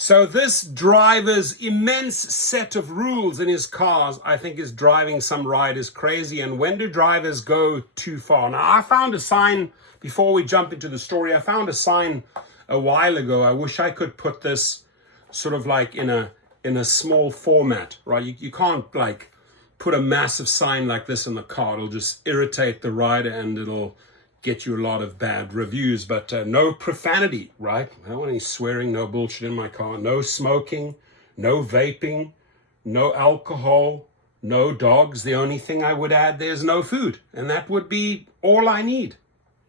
So this driver's immense set of rules in his cars, I think, is driving some riders crazy. And when do drivers go too far? Now, I found a sign, before we jump into the story, I found a sign a while ago. I wish I could put this sort of like in a small format, right? You can't like put a massive sign like this in the car. It'll just irritate the rider and it'll get you a lot of bad reviews. But no profanity, right? I don't want any swearing, no bullshit in my car. No smoking, no vaping, no alcohol, no dogs. The only thing I would add, there's no food. And that would be all I need,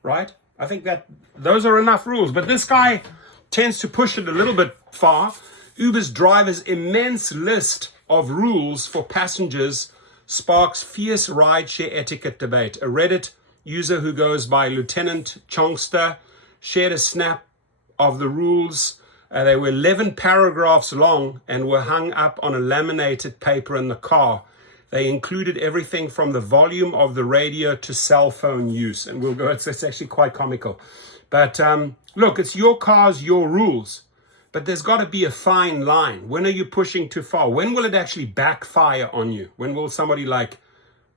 right? I think that those are enough rules. But this guy tends to push it a little bit far. Uber's driver's immense list of rules for passengers sparks fierce rideshare etiquette debate. A Reddit user who goes by Lieutenant Chongster shared a snap of the rules. They were 11 paragraphs long and were hung up on a laminated paper in the car. They included everything from the volume of the radio to cell phone use. And we'll go, it's actually quite comical. But look, it's your cars, your rules. But there's got to be a fine line. When are you pushing too far? When will it actually backfire on you? When will somebody like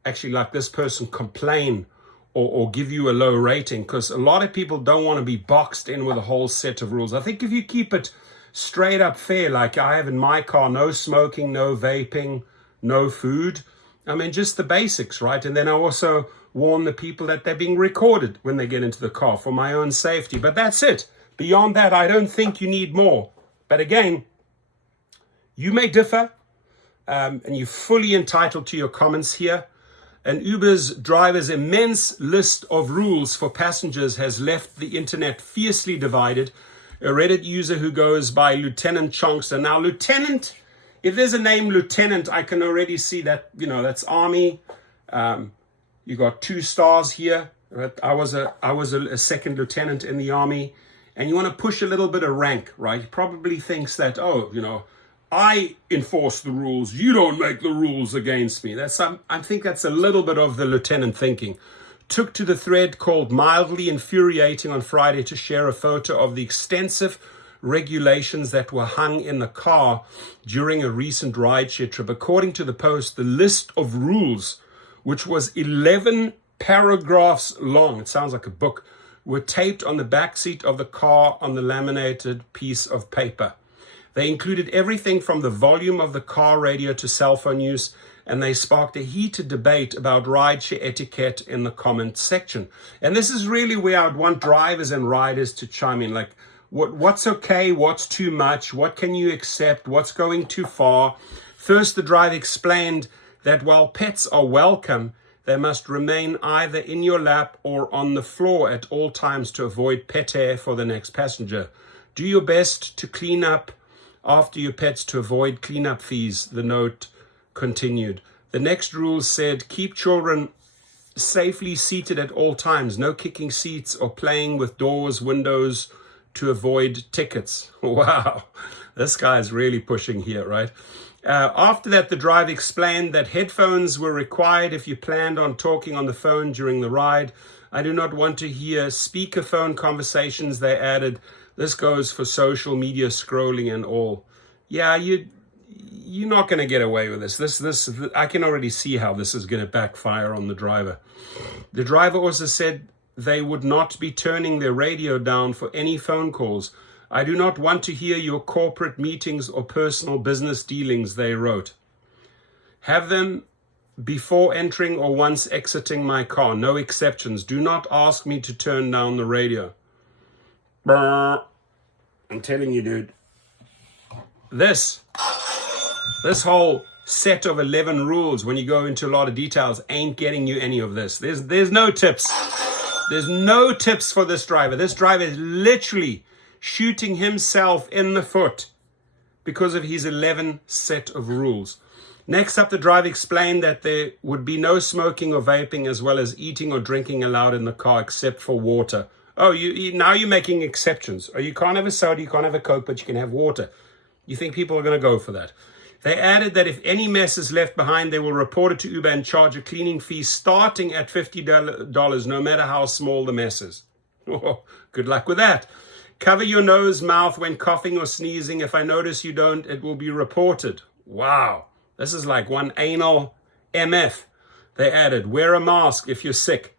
this person complain or give you a low rating? Because a lot of people don't want to be boxed in with a whole set of rules. I think if you keep it straight up fair, like I have in my car, no smoking, no vaping, no food. I mean, just the basics, right? And then I also warn the people that they're being recorded when they get into the car for my own safety. But that's it. Beyond that, I don't think you need more. But again, you may differ, and you're fully entitled to your comments here. And Uber's driver's immense list of rules for passengers has left the internet fiercely divided. A Reddit user who goes by Lieutenant Chongster. Now, Lieutenant, if there's a name Lieutenant, I can already see that, that's Army. You got 2 stars here. Right? I was a second lieutenant in the Army. And you want to push a little bit of rank, right? He probably thinks that, I enforce the rules. You don't make the rules against me. I think that's a little bit of the lieutenant thinking. Took to the thread called Mildly Infuriating on Friday to share a photo of the extensive regulations that were hung in the car during a recent rideshare trip. According to the post, the list of rules, which was 11 paragraphs long, it sounds like a book, were taped on the back seat of the car on the laminated piece of paper. They included everything from the volume of the car radio to cell phone use, and they sparked a heated debate about rideshare etiquette in the comment section. And this is really where I would want drivers and riders to chime in, like what's okay, what's too much, what can you accept, what's going too far. First, the driver explained that while pets are welcome, they must remain either in your lap or on the floor at all times to avoid pet hair for the next passenger. Do your best to clean up after your pets to avoid cleanup fees, the note continued. The next rule said, keep children safely seated at all times. No kicking seats or playing with doors, windows to avoid tickets. Wow, this guy's really pushing here, right? After that, the driver explained that headphones were required if you planned on talking on the phone during the ride. I do not want to hear speakerphone conversations, they added. This goes for social media scrolling and all. Yeah, you're not going to get away with this. This I can already see how this is going to backfire on the driver. The driver also said they would not be turning their radio down for any phone calls. I do not want to hear your corporate meetings or personal business dealings, they wrote. Have them before entering or once exiting my car. No exceptions. Do not ask me to turn down the radio. I'm telling you, dude. This whole set of 11 rules, when you go into a lot of details, ain't getting you any of this. There's no tips. There's no tips for this driver. This driver is literally shooting himself in the foot because of his 11 set of rules. Next up, the driver explained that there would be no smoking or vaping, as well as eating or drinking allowed in the car except for water. Oh, now you're making exceptions. Oh, you can't have a soda, you can't have a Coke, but you can have water. You think people are going to go for that? They added that if any mess is left behind, they will report it to Uber and charge a cleaning fee starting at $50, no matter how small the mess is. Oh, good luck with that. Cover your nose, mouth when coughing or sneezing. If I notice you don't, it will be reported. Wow. This is like one anal MF. They added, wear a mask if you're sick.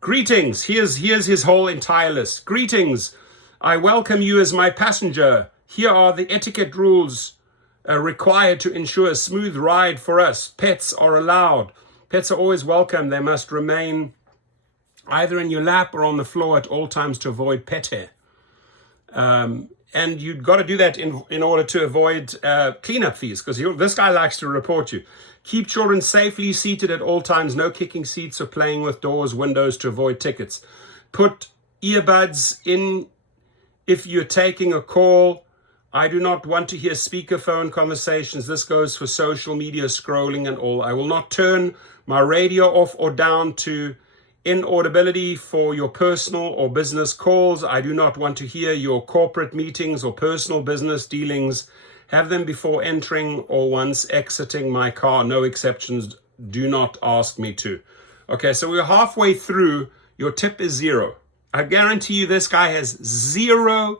Greetings. Here's his whole entire list. Greetings. I welcome you as my passenger. Here are the etiquette rules required to ensure a smooth ride for us. Pets are allowed. Pets are always welcome. They must remain either in your lap or on the floor at all times to avoid pet hair. And you've got to do that in order to avoid cleanup fees, because this guy likes to report you. Keep children safely seated at all times. No kicking seats or playing with doors, windows to avoid tickets. Put earbuds in if you're taking a call. I do not want to hear speakerphone conversations. This goes for social media scrolling and all. I will not turn my radio off or down to inaudibility for your personal or business calls. I do not want to hear your corporate meetings or personal business dealings. Have them before entering or once exiting my car. No exceptions. Do not ask me to. Okay, so we're halfway through. Your tip is 0. I guarantee you this guy has zero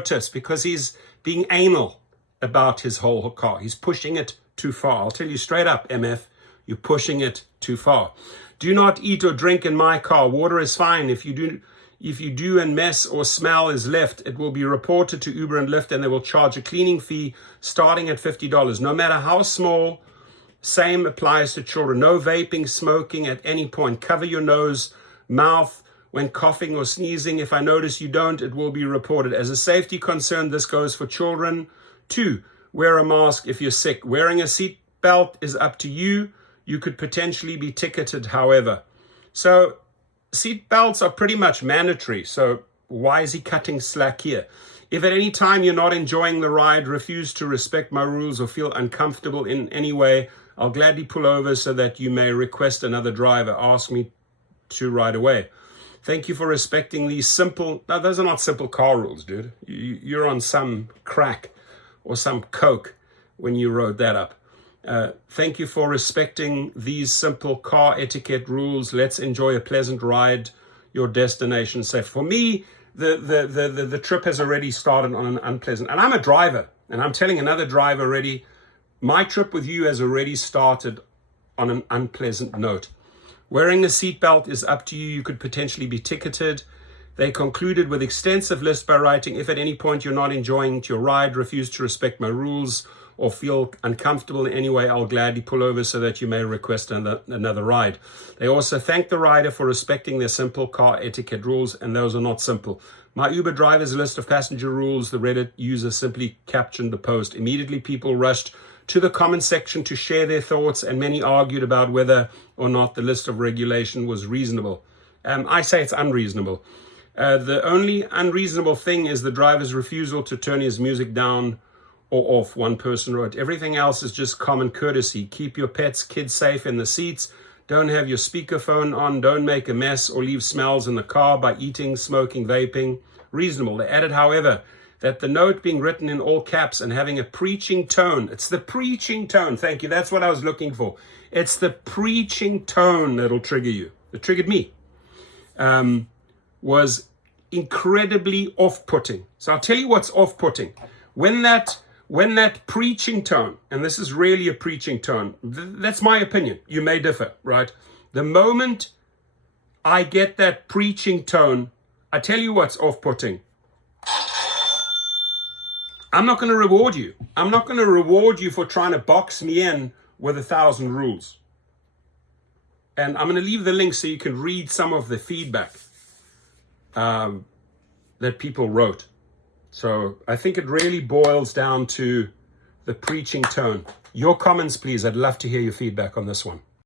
tips because he's being anal about his whole car. He's pushing it too far. I'll tell you straight up, MF, you're pushing it too far. Do not eat or drink in my car. Water is fine. If you do and mess or smell is left, it will be reported to Uber and Lyft, and they will charge a cleaning fee starting at $50. No matter how small, same applies to children. No vaping, smoking at any point. Cover your nose, mouth when coughing or sneezing. If I notice you don't, it will be reported. As a safety concern, this goes for children. 2, wear a mask if you're sick. Wearing a seat belt is up to you. You could potentially be ticketed, however. So seat belts are pretty much mandatory. So why is he cutting slack here? If at any time you're not enjoying the ride, refuse to respect my rules, or feel uncomfortable in any way, I'll gladly pull over so that you may request another driver. Ask me to ride away. Thank you for respecting these simple... No, those are not simple car rules, dude. You're on some crack or some coke when you wrote that up. Thank you for respecting these simple car etiquette rules. Let's enjoy a pleasant ride. Your destination safe. For me, the trip has already started on an unpleasant... And I'm a driver, and I'm telling another driver already, my trip with you has already started on an unpleasant note. Wearing a seatbelt is up to you. You could potentially be ticketed. They concluded with extensive list by writing, if at any point you're not enjoying your ride, refuse to respect my rules, or feel uncomfortable in any way, I'll gladly pull over so that you may request another ride. They also thanked the rider for respecting their simple car etiquette rules, and those are not simple. My Uber driver's list of passenger rules, the Reddit user simply captioned the post. Immediately, people rushed to the comment section to share their thoughts, and many argued about whether or not the list of regulation was reasonable. I say it's unreasonable. The only unreasonable thing is the driver's refusal to turn his music down or off, one person wrote. Everything else is just common courtesy. Keep your pets, kids safe in the seats. Don't have your speakerphone on. Don't make a mess or leave smells in the car by eating, smoking, vaping. Reasonable. They added, however, that the note being written in all caps and having a preaching tone. It's the preaching tone. Thank you. That's what I was looking for. It's the preaching tone that'll trigger you. It triggered me. Was incredibly off-putting. So I'll tell you what's off-putting. When that preaching tone, and this is really a preaching tone, that's my opinion. You may differ, right? The moment I get that preaching tone, I tell you what's off-putting. I'm not going to reward you. I'm not going to reward you for trying to box me in with 1,000 rules. And I'm going to leave the link so you can read some of the feedback that people wrote. So I think it really boils down to the preaching tone. Your comments, please. I'd love to hear your feedback on this one.